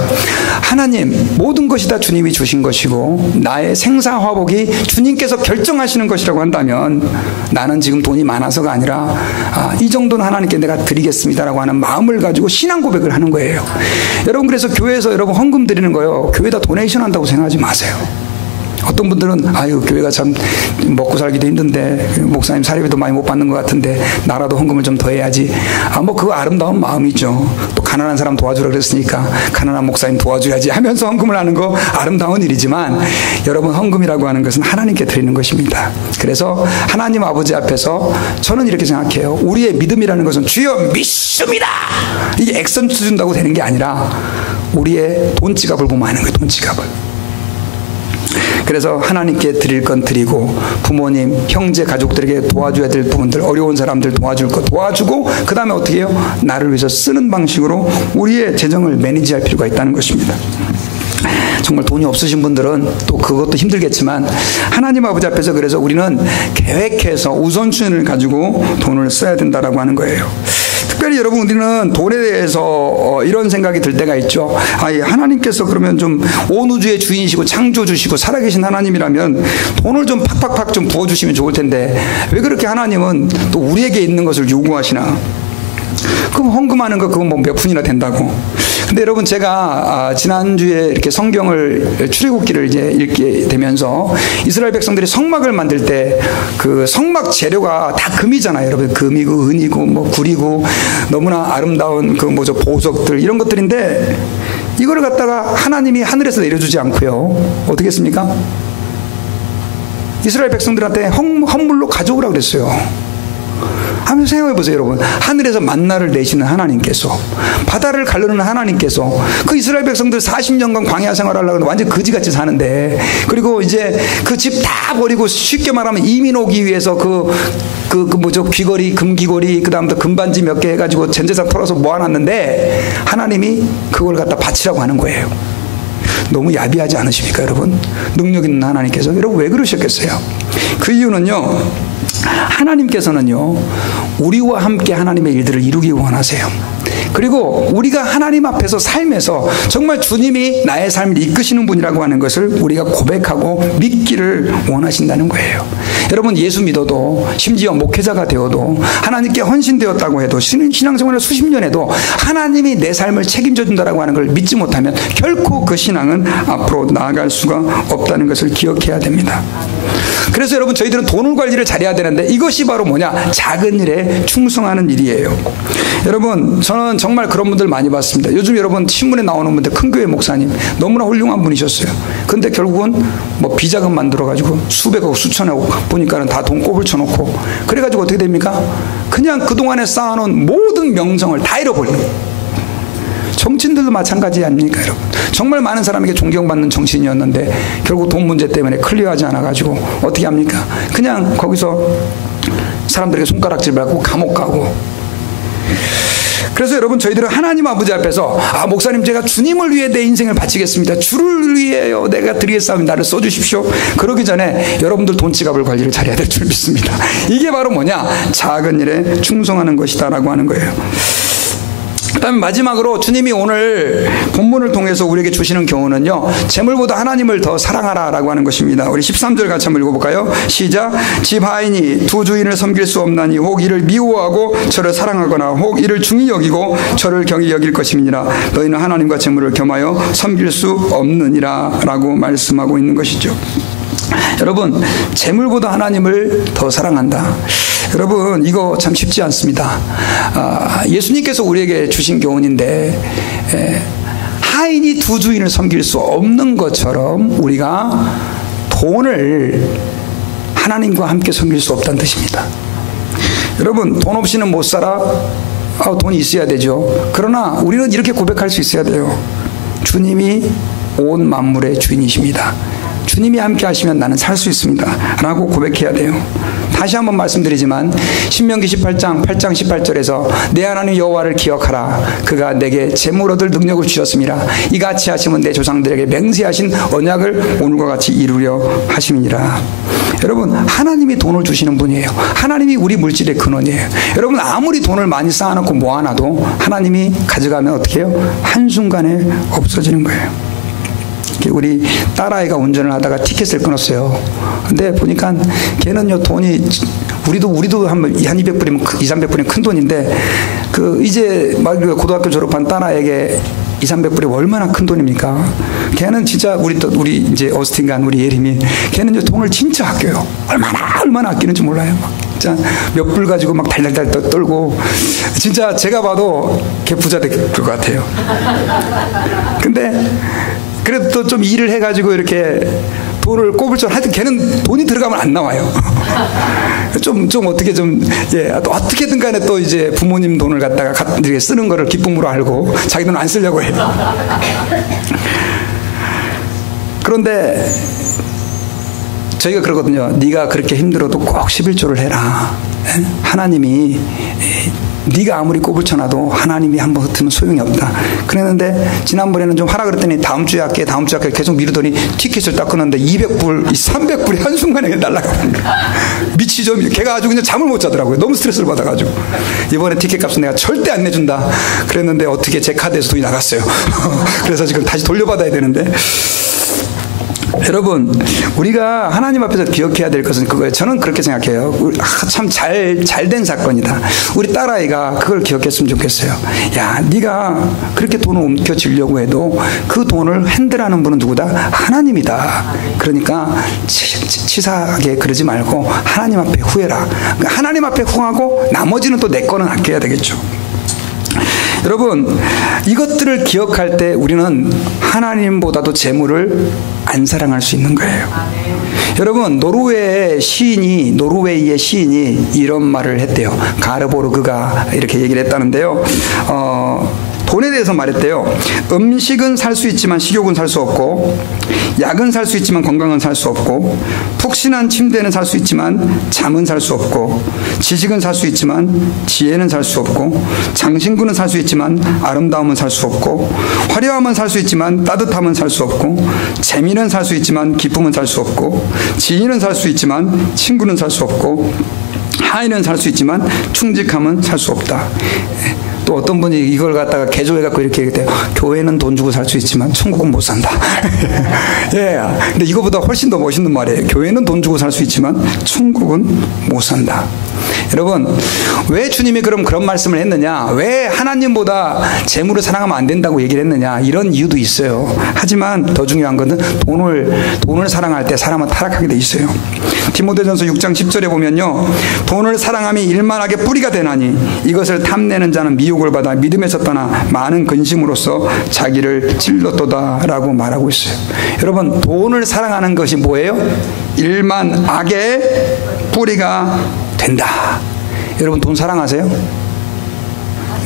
하나님 모든 것이 다 주님이 주신 것이고 나의 생사화복이 주님께서 결정하시는 것이라고 한다면 나는 지금 돈이 많아서가 아니라 이 정도는 하나님께 내가 드리겠습니다라고 하는 마음을 가지고 신앙 고백을 하는 거예요. 여러분 그래서 교회에서 여러분 헌금 드리는 거요. 교회에다 도네이션 한다고 생각하지 마세요. 어떤 분들은 아유 교회가 참 먹고 살기도 힘든데 목사님 사례비도 많이 못 받는 것 같은데 나라도 헌금을 좀 더 해야지. 뭐 그거 아름다운 마음이죠. 또 가난한 사람 도와주라 그랬으니까 가난한 목사님 도와줘야지 하면서 헌금을 하는 거 아름다운 일이지만 여러분 헌금이라고 하는 것은 하나님께 드리는 것입니다. 그래서 하나님 아버지 앞에서 저는 이렇게 생각해요. 우리의 믿음이라는 것은 주여 믿습니다 이게 액센트 준다고 되는 게 아니라 우리의 돈 지갑을 보면 아는 거예요. 돈 지갑을. 그래서 하나님께 드릴 건 드리고 부모님, 형제, 가족들에게 도와줘야 될 부분들 어려운 사람들 도와줄 거 도와주고 그 다음에 어떻게 해요? 나를 위해서 쓰는 방식으로 우리의 재정을 매니지할 필요가 있다는 것입니다. 정말 돈이 없으신 분들은 또 그것도 힘들겠지만 하나님 아버지 앞에서 그래서 우리는 계획해서 우선순위를 가지고 돈을 써야 된다라고 하는 거예요. 특별히 여러분 우리는 돈에 대해서 이런 생각이 들 때가 있죠. 하나님께서 그러면 좀 온 우주의 주인이시고 창조주시고 살아계신 하나님이라면 돈을 좀 팍팍팍 좀 부어주시면 좋을 텐데 왜 그렇게 하나님은 또 우리에게 있는 것을 요구하시나? 그럼 헌금하는 거 그건 뭐 몇 푼이나 된다고. 근데 여러분 제가 지난주에 이렇게 성경을 출애굽기를 이제 읽게 되면서 이스라엘 백성들이 성막을 만들 때 그 성막 재료가 다 금이잖아요. 여러분 금이고 은이고 뭐 구리고 너무나 아름다운 그 뭐죠 보석들 이런 것들인데 이거를 갖다가 하나님이 하늘에서 내려주지 않고요. 어떻게 했습니까? 이스라엘 백성들한테 헌물로 가져오라고 그랬어요. 한번 생각해 보세요, 여러분. 하늘에서 만나를 내시는 하나님께서, 바다를 가르는 하나님께서, 그 이스라엘 백성들 40년간 광야 생활하려고 완전 거지같이 사는데, 그리고 이제 그 집 다 버리고 쉽게 말하면 이민 오기 위해서 그 뭐죠, 귀걸이, 금귀걸이, 그 다음부터 금반지 몇 개 해가지고 전재산 털어서 모아놨는데, 하나님이 그걸 갖다 바치라고 하는 거예요. 너무 야비하지 않으십니까, 여러분? 능력 있는 하나님께서. 여러분, 왜 그러셨겠어요? 그 이유는요, 하나님께서는요 우리와 함께 하나님의 일들을 이루기 원하세요. 그리고 우리가 하나님 앞에서 삶에서 정말 주님이 나의 삶을 이끄시는 분이라고 하는 것을 우리가 고백하고 믿기를 원하신다는 거예요. 여러분 예수 믿어도 심지어 목회자가 되어도 하나님께 헌신되었다고 해도 신앙생활을 수십 년 해도 하나님이 내 삶을 책임져 준다고 하는 걸 믿지 못하면 결코 그 신앙은 앞으로 나아갈 수가 없다는 것을 기억해야 됩니다. 그래서 여러분 저희들은 돈을 관리를 잘해야 되는데 이것이 바로 뭐냐? 작은 일에 충성하는 일이에요. 여러분 저는 정말 그런 분들 많이 봤습니다. 요즘 여러분 신문에 나오는 분들 큰 교회 목사님 너무나 훌륭한 분이셨어요. 근데 결국은 뭐 비자금 만들어가지고 수백억 수천억 보니까는 다 돈 꼽을 쳐놓고 그래가지고 어떻게 됩니까? 그냥 그동안에 쌓아놓은 모든 명성을 다 잃어버리는 거예요. 정치인들도 마찬가지 아닙니까, 여러분? 정말 많은 사람에게 존경받는 정치인이었는데 결국 돈 문제 때문에 클리어하지 않아가지고 어떻게 합니까? 그냥 거기서 사람들에게 손가락질 받고 감옥 가고. 그래서 여러분 저희들은 하나님 아버지 앞에서 목사님 제가 주님을 위해 내 인생을 바치겠습니다. 주를 위해요 내가 드리겠사오니 나를 써주십시오. 그러기 전에 여러분들 돈 지갑을 관리를 잘해야 될 줄 믿습니다. 이게 바로 뭐냐? 작은 일에 충성하는 것이다 라고 하는 거예요. 그 다음에 마지막으로 주님이 오늘 본문을 통해서 우리에게 주시는 교훈은요, 재물보다 하나님을 더 사랑하라 라고 하는 것입니다. 우리 13절 같이 한번 읽어볼까요? 시작. 집 하인이 두 주인을 섬길 수 없나니 혹 이를 미워하고 저를 사랑하거나 혹 이를 중히 여기고 저를 경히 여길 것임이니라. 너희는 하나님과 재물을 겸하여 섬길 수 없느니라 라고 말씀하고 있는 것이죠. 여러분 재물보다 하나님을 더 사랑한다. 여러분 이거 참 쉽지 않습니다. 예수님께서 우리에게 주신 교훈인데 하인이 두 주인을 섬길 수 없는 것처럼 우리가 돈을 하나님과 함께 섬길 수 없다는 뜻입니다. 여러분 돈 없이는 못 살아? 돈이 있어야 되죠. 그러나 우리는 이렇게 고백할 수 있어야 돼요. 주님이 온 만물의 주인이십니다. 주님이 함께 하시면 나는 살 수 있습니다 라고 고백해야 돼요. 다시 한번 말씀드리지만 신명기 18장 8장 18절에서 내 하나님 여호와를 기억하라. 그가 내게 재물 얻을 능력을 주셨음이라. 이같이 하시면 내 조상들에게 맹세하신 언약을 오늘과 같이 이루려 하심이니라. 여러분, 하나님이 돈을 주시는 분이에요. 하나님이 우리 물질의 근원이에요. 여러분, 아무리 돈을 많이 쌓아놓고 모아놔도 하나님이 가져가면 어떻게 해요? 한순간에 없어지는 거예요. 우리 딸아이가 운전을 하다가 티켓을 끊었어요. 근데 보니까 걔는요, 돈이 우리도 한 200불이면 200~300불이면 큰 돈인데 이제 막 고등학교 졸업한 딸아이에게 200~300불이 얼마나 큰 돈입니까? 걔는 진짜 우리 이제 어스틴 간 우리 예림이 걔는 돈을 진짜 아껴요. 얼마나 아끼는지 몰라요. 막 진짜 몇 불 가지고 막 달달달 떨고 진짜 제가 봐도 걔 부자 될 것 같아요. 근데 그래도 또 좀 일을 해가지고 이렇게 돈을 꼽을 줄 하여튼 걔는 돈이 들어가면 안 나와요. 좀 어떻게 어떻게든 간에 또 이제 부모님 돈을 갖다가 이렇게 쓰는 거를 기쁨으로 알고 자기 돈 안 쓰려고 해요. 그런데 저희가 그러거든요. 네가 그렇게 힘들어도 꼭 11조를 해라. 하나님이 네가 아무리 꼽을 쳐놔도 하나님이 한번 흩으면 소용이 없다. 그랬는데 지난번에는 좀 하라 그랬더니 다음 주에 할게 계속 미루더니 티켓을 딱 끊었는데 200불, 300불이 한순간에 날아가는 거야. 미치죠. 걔가 아주 그냥 잠을 못 자더라고요. 너무 스트레스를 받아가지고. 이번에 티켓 값은 내가 절대 안 내준다 그랬는데 어떻게 제 카드에서 돈이 나갔어요. 그래서 지금 다시 돌려받아야 되는데 여러분, 우리가 하나님 앞에서 기억해야 될 것은 그거예요. 저는 그렇게 생각해요. 참 잘된 사건이다. 우리 딸아이가 그걸 기억했으면 좋겠어요. 야, 네가 그렇게 돈을 옮겨주려고 해도 그 돈을 핸들하는 분은 누구다? 하나님이다. 그러니까 치사하게 그러지 말고 하나님 앞에 후회라. 하나님 앞에 후하고 나머지는 또 내 거는 아껴야 되겠죠. 여러분, 이것들을 기억할 때 우리는 하나님보다도 재물을 안 사랑할 수 있는 거예요. 여러분, 노르웨이의 시인이 이런 말을 했대요. 가르보르그가 이렇게 얘기를 했다는데요. 돈에 대해서 말했대요. 음식은 살 수 있지만 식욕은 살 수 없고, 약은 살 수 있지만 건강은 살 수 없고, 푹신한 침대는 살 수 있지만 잠은 살 수 없고, 지식은 살 수 있지만 지혜는 살 수 없고, 장신구는 살 수 있지만 아름다움은 살 수 없고, 화려함은 살 수 있지만 따뜻함은 살 수 없고, 재미는 살 수 있지만 기쁨은 살 수 없고, 지인은 살 수 있지만 친구는 살 수 없고, 하인은 살 수 있지만 충직함은 살 수 없다. 또 어떤 분이 이걸 갖다가 개조해갖고 이렇게 얘기해요. 교회는 돈 주고 살 수 있지만 천국은 못 산다. 예. 근데 이거보다 훨씬 더 멋있는 말이에요. 교회는 돈 주고 살 수 있지만 천국은 못 산다. 여러분, 왜 주님이 그런 말씀을 했느냐? 왜 하나님보다 재물을 사랑하면 안 된다고 얘기를 했느냐? 이런 이유도 있어요. 하지만 더 중요한 것은 돈을 사랑할 때 사람은 타락하게 돼 있어요. 디모데전서 6장 10절에 보면요, 돈을 사랑함이 일만하게 뿌리가 되나니 이것을 탐내는 자는 미혹을 받아 믿음에서 떠나 많은 근심으로써 자기를 찔렀도다라고 말하고 있어요. 여러분, 돈을 사랑하는 것이 뭐예요? 일만 악의 뿌리가 된다. 여러분, 돈 사랑하세요?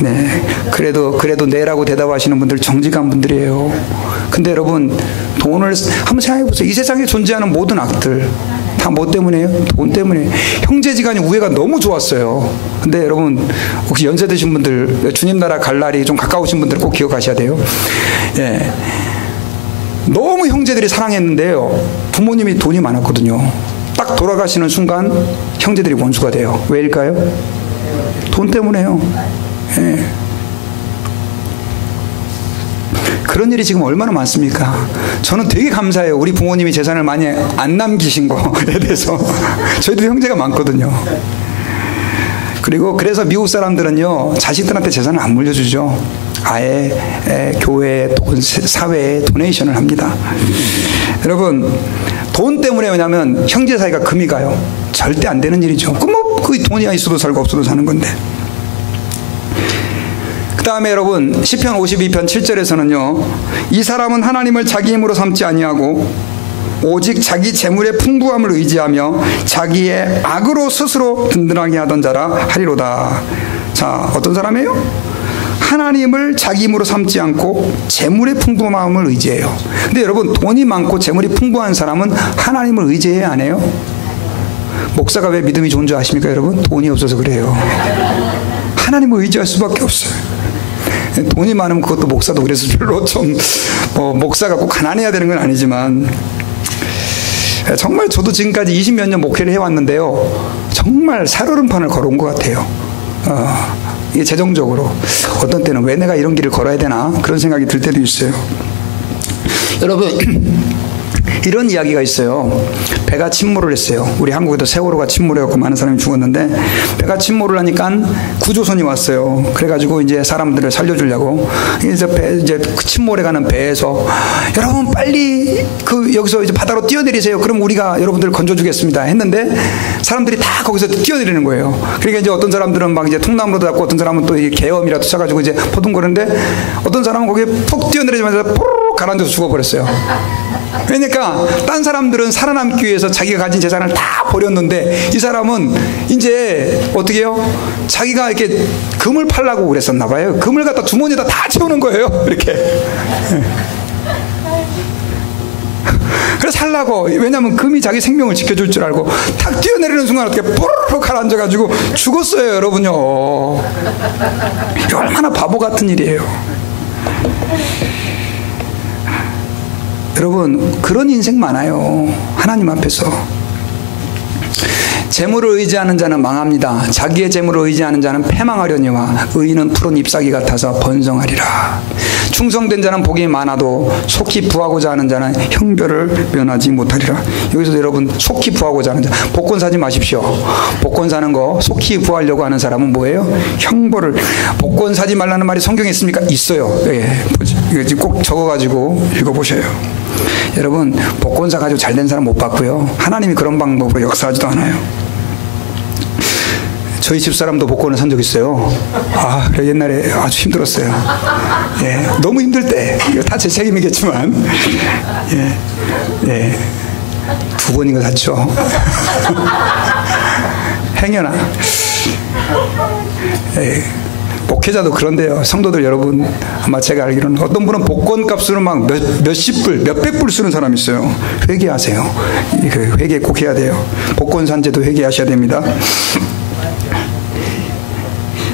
네. 그래도 내라고 대답하시는 분들 정직한 분들이에요. 근데 여러분, 돈을 한번 생각해 보세요. 이 세상에 존재하는 모든 악들 다 뭐 때문이에요? 돈 때문에. 형제지간의 우애가 너무 좋았어요. 근데 여러분, 혹시 연세 드신 분들, 주님 나라 갈 날이 좀 가까우신 분들 꼭 기억하셔야 돼요. 예. 너무 형제들이 사랑했는데요, 부모님이 돈이 많았거든요. 딱 돌아가시는 순간 형제들이 원수가 돼요. 왜일까요? 돈 때문에요. 예. 그런 일이 지금 얼마나 많습니까? 저는 되게 감사해요. 우리 부모님이 재산을 많이 안 남기신 거에 대해서. 저희도 형제가 많거든요. 그래서 미국 사람들은요, 자식들한테 재산을 안 물려주죠. 아예 교회에, 사회에 도네이션을 합니다. 여러분, 돈 때문에, 왜냐하면 형제 사이가 금이 가요. 절대 안 되는 일이죠. 그 돈이 있어도 살고 없어도 사는 건데. 그 다음에 여러분, 시편 52편 7절에서는요, 이 사람은 하나님을 자기 힘으로 삼지 아니하고 오직 자기 재물의 풍부함을 의지하며 자기의 악으로 스스로 든든하게 하던 자라 하리로다. 자, 어떤 사람이에요? 하나님을 자기 힘으로 삼지 않고 재물의 풍부함을 의지해요. 근데 여러분, 돈이 많고 재물이 풍부한 사람은 하나님을 의지해야 안 해요? 목사가 왜 믿음이 좋은 줄 아십니까, 여러분? 돈이 없어서 그래요. 하나님을 의지할 수밖에 없어요. 돈이 많으면 그것도 목사도 그래서 별로 좀 목사가 꼭 가난해야 되는 건 아니지만 정말 저도 지금까지 20몇 년 목회를 해왔는데요, 정말 살얼음판을 걸어온 것 같아요. 이게 재정적으로 어떤 때는 왜 내가 이런 길을 걸어야 되나 그런 생각이 들 때도 있어요. 여러분, 이런 이야기가 있어요. 배가 침몰을 했어요. 우리 한국에도 세월호가 침몰해갖고 많은 사람이 죽었는데, 배가 침몰을 하니까 구조선이 왔어요. 그래가지고 이제 사람들을 살려주려고 이제 그 침몰해가는 배에서 여러분 빨리 여기서 이제 바다로 뛰어내리세요. 그럼 우리가 여러분들 건져주겠습니다. 했는데 사람들이 다 거기서 뛰어내리는 거예요. 그러니까 이제 어떤 사람들은 막 이제 통나무로 잡고, 어떤 사람은 또 이 계엄이라도 쳐가지고 이제 포동거리는데, 어떤 사람은 거기에 푹 뛰어내리자마자 뽀로로 가라앉아서 죽어버렸어요. 그러니까 딴 사람들은 살아남기 위해서 자기가 가진 재산을 다 버렸는데, 이 사람은 이제 어떻게 해요? 자기가 이렇게 금을 팔라고 그랬었나 봐요. 금을 갖다 주머니에다 다 채우는 거예요. 이렇게. 그래서 살라고, 왜냐하면 금이 자기 생명을 지켜줄 줄 알고 탁 뛰어내리는 순간 어떻게 뽀로로 가라앉아가지고 죽었어요, 여러분요. 이게 얼마나 바보 같은 일이에요. 여러분, 그런 인생 많아요. 하나님 앞에서. 재물을 의지하는 자는 망합니다. 자기의 재물을 의지하는 자는 패망하려니와 의인은 푸른 잎사귀 같아서 번성하리라. 충성된 자는 복이 많아도 속히 부하고자 하는 자는 형벌을 면하지 못하리라. 여기서 여러분, 속히 부하고자 하는 자, 복권 사지 마십시오. 복권 사는 거 속히 부하려고 하는 사람은 뭐예요? 형벌을. 복권 사지 말라는 말이 성경에 있습니까? 있어요. 예, 이거 꼭 적어가지고 읽어보셔요. 여러분, 복권 사가지고 잘된 사람 못 봤고요, 하나님이 그런 방법으로 역사하지도 않아요. 저희 집사람도 복권을 산 적 있어요. 그래, 옛날에 아주 힘들었어요. 예, 너무 힘들 때. 이거 다 제 책임이겠지만, 예, 2번인가 샀죠. 행여나. 예. 목회자도 그런데요. 성도들 여러분, 아마 제가 알기로는 어떤 분은 복권 값으로 막 몇십 불, 몇백 불 쓰는 사람이 있어요. 회개하세요. 회개 꼭 해야 돼요. 복권 산재도 회개하셔야 됩니다.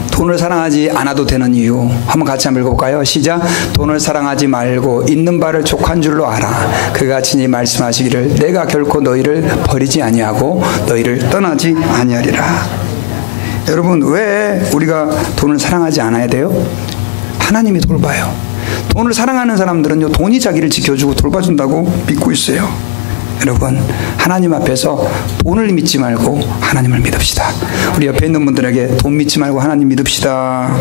돈을 사랑하지 않아도 되는 이유, 한번 같이 한번 읽어볼까요? 시작. 돈을 사랑하지 말고 있는 바를 족한 줄로 알아. 그가 친히 말씀하시기를 내가 결코 너희를 버리지 아니하고 너희를 떠나지 아니하리라. 여러분, 왜 우리가 돈을 사랑하지 않아야 돼요? 하나님이 돌봐요. 돈을 사랑하는 사람들은요, 돈이 자기를 지켜주고 돌봐준다고 믿고 있어요. 여러분, 하나님 앞에서 돈을 믿지 말고 하나님을 믿읍시다. 우리 옆에 있는 분들에게 돈 믿지 말고 하나님 믿읍시다.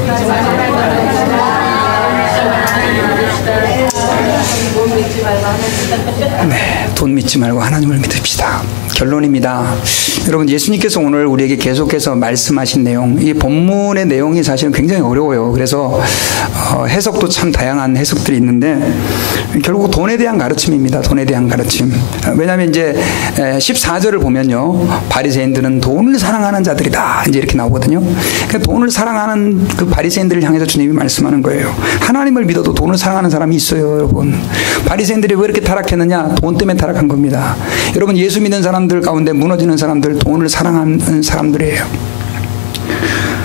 네, 돈 믿지 말고 하나님을 믿읍시다. 결론입니다. 여러분, 예수님께서 오늘 우리에게 계속해서 말씀하신 내용, 이 본문의 내용이 사실은 굉장히 어려워요. 그래서 해석도 참 다양한 해석들이 있는데, 결국 돈에 대한 가르침입니다. 돈에 대한 가르침. 왜냐하면 이제 14절을 보면요, 바리새인들은 돈을 사랑하는 자들이다, 이제 이렇게 나오거든요. 그러니까 돈을 사랑하는 그 바리새인들을 향해서 주님이 말씀하는 거예요. 하나님을 믿어도 돈을 사랑하는 사람이 있어요, 여러분. 바리새인들이 왜 이렇게 타락했느냐? 돈 때문에 타락한 겁니다. 여러분, 예수 믿는 사람들 가운데 무너지는 사람들, 돈을 사랑하는 사람들이에요.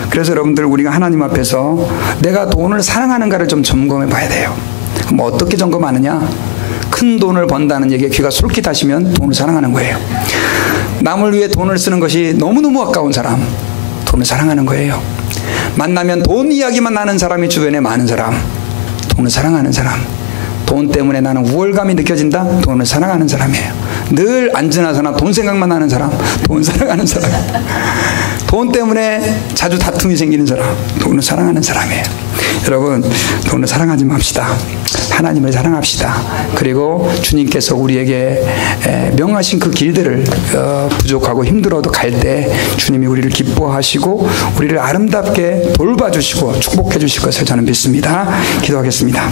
그래서 여러분들, 우리가 하나님 앞에서 내가 돈을 사랑하는가를 좀 점검해 봐야 돼요. 그럼 어떻게 점검하느냐? 큰 돈을 번다는 얘기에 귀가 솔깃하시면 돈을 사랑하는 거예요. 남을 위해 돈을 쓰는 것이 너무너무 아까운 사람, 돈을 사랑하는 거예요. 만나면 돈 이야기만 나는 사람이 주변에 많은 사람, 돈을 사랑하는 사람. 돈 때문에 나는 우월감이 느껴진다? 돈을 사랑하는 사람이에요. 늘 앉으나서나 돈 생각만 하는 사람, 돈 사랑하는 사람. 돈 때문에 자주 다툼이 생기는 사람, 돈을 사랑하는 사람이에요. 여러분, 돈을 사랑하지 맙시다. 하나님을 사랑합시다. 그리고 주님께서 우리에게 명하신 그 길들을 부족하고 힘들어도 갈 때 주님이 우리를 기뻐하시고 우리를 아름답게 돌봐주시고 축복해 주실 것을 저는 믿습니다. 기도하겠습니다.